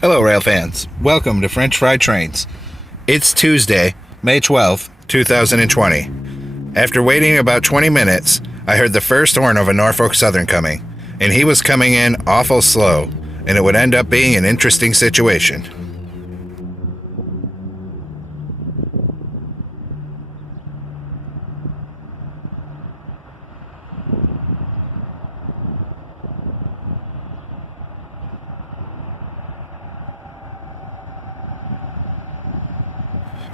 Hello, rail fans. Welcome to French Fried Trains. It's Tuesday, May 12th, 2020. After waiting about 20 minutes, I heard the first horn of a Norfolk Southern coming, and he was coming in awful slow, and it would end up being an interesting situation.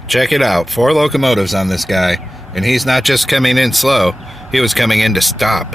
Check it out, 4 locomotives on this guy, and he's not just coming in slow, he was coming in to stop.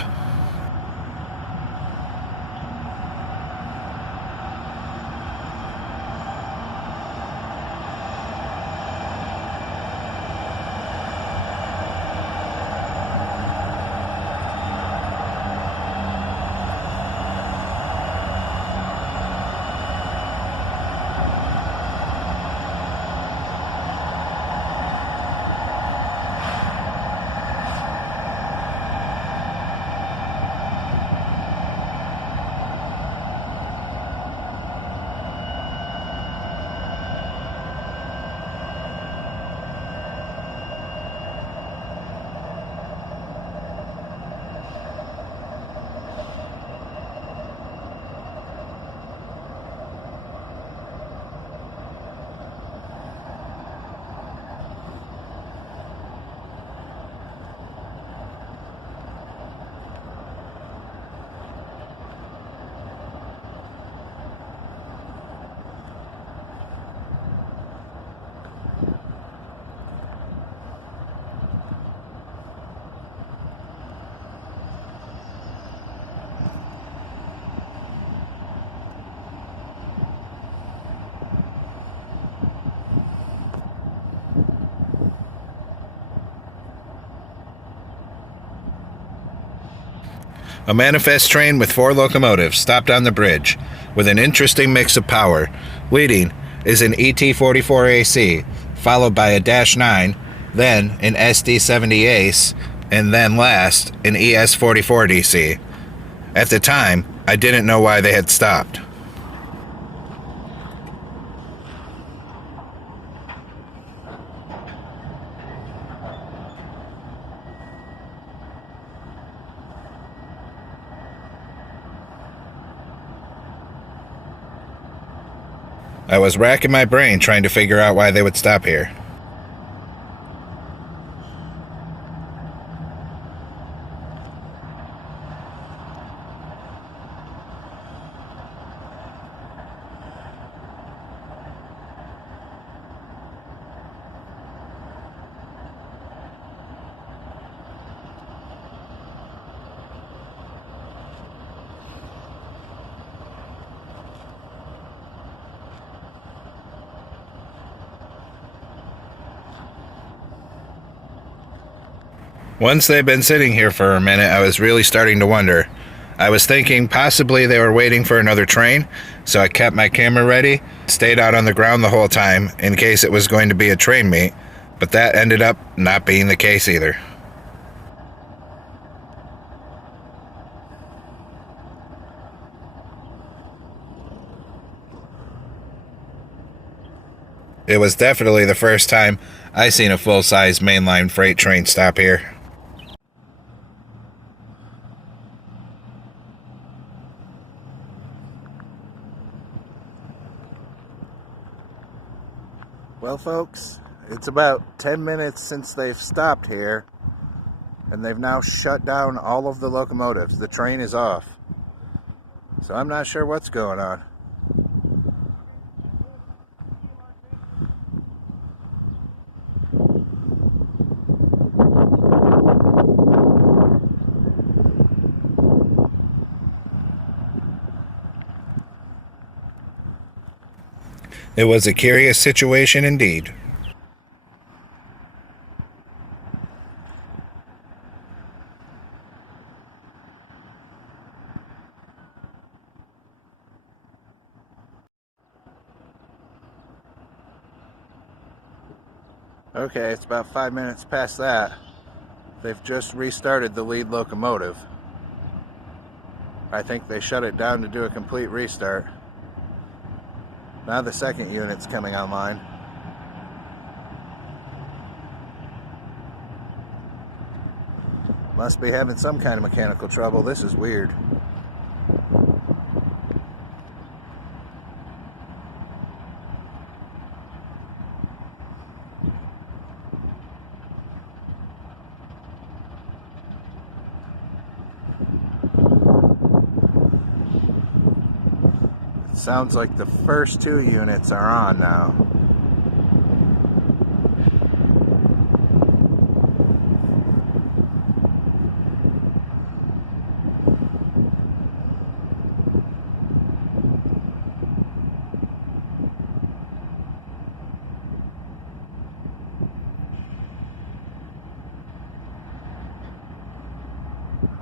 A manifest train with 4 locomotives stopped on the bridge with an interesting mix of power. Leading is an ET44AC, followed by a Dash 9, then an SD70 Ace, and then last an ES44DC. At the time, I didn't know why they had stopped. I was racking my brain trying to figure out why they would stop here. Once they'd been sitting here for a minute, I was really starting to wonder. I was thinking possibly they were waiting for another train, so I kept my camera ready, stayed out on the ground the whole time in case it was going to be a train meet, but that ended up not being the case either. It was definitely the first time I seen a full-size mainline freight train stop here. Well, folks, it's about 10 minutes since they've stopped here, and they've now shut down all of the locomotives. The train is off. So I'm not sure what's going on. It was a curious situation indeed. Okay, it's about 5 minutes past that. They've just restarted the lead locomotive. I think they shut it down to do a complete restart. Now the second unit's coming online. Must be having some kind of mechanical trouble. This is weird. Sounds like the first two units are on now.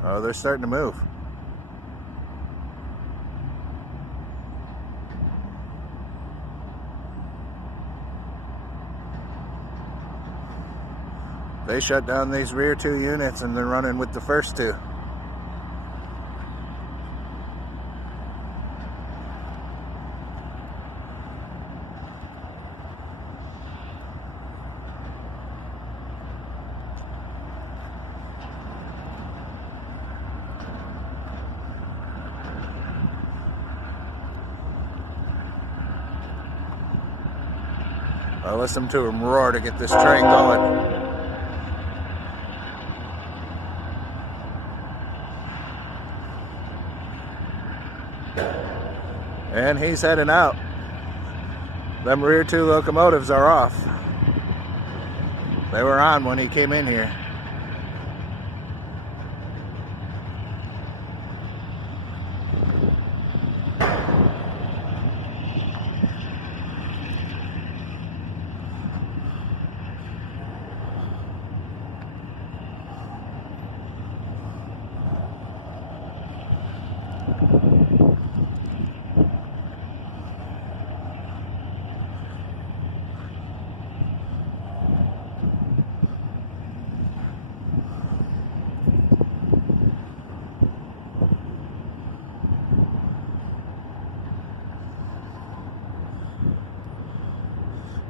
Oh, they're starting to move. They shut down these rear two units and they're running with the first two. I'll listen to them roar to get this train going. And he's heading out. Them rear two locomotives are off. They were on when he came in here.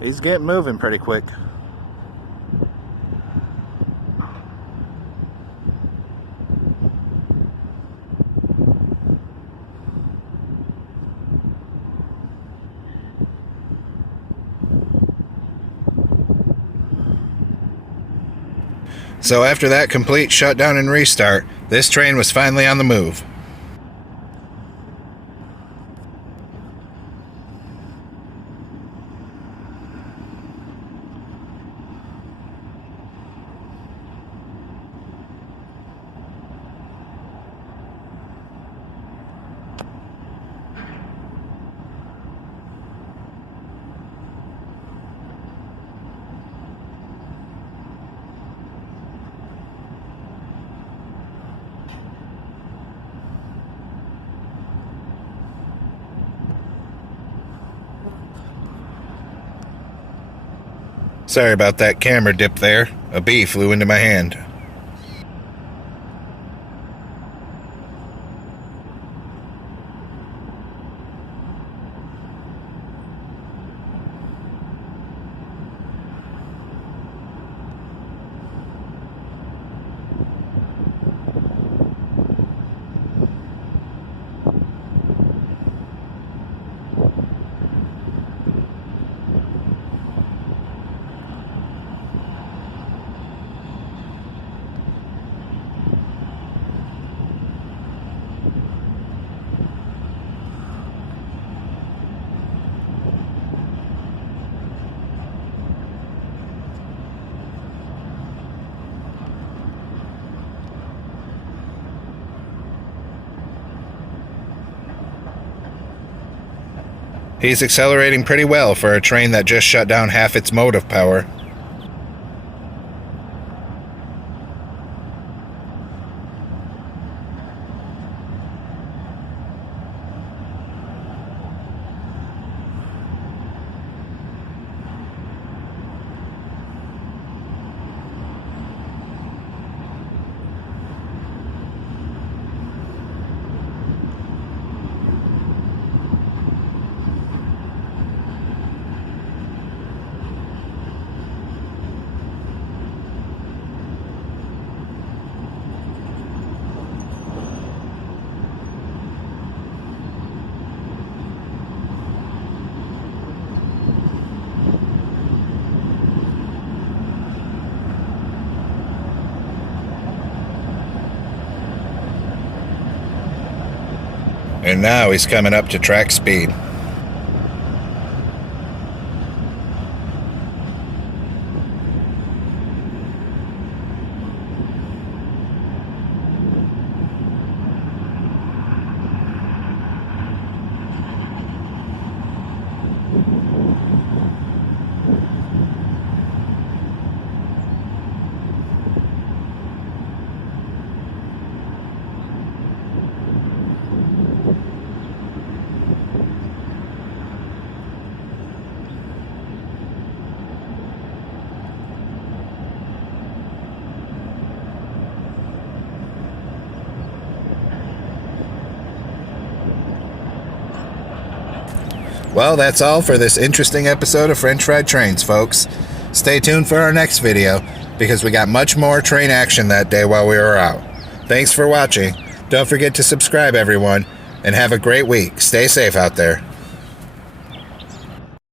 He's getting moving pretty quick. So after that complete shutdown and restart, this train was finally on the move. Sorry about that camera dip there. A bee flew into my hand. He's accelerating pretty well for a train that just shut down half its motive power. And now he's coming up to track speed. Well, that's all for this interesting episode of French Fried Trains, folks. Stay tuned for our next video, because we got much more train action that day while we were out. Thanks for watching. Don't forget to subscribe, everyone, and have a great week. Stay safe out there.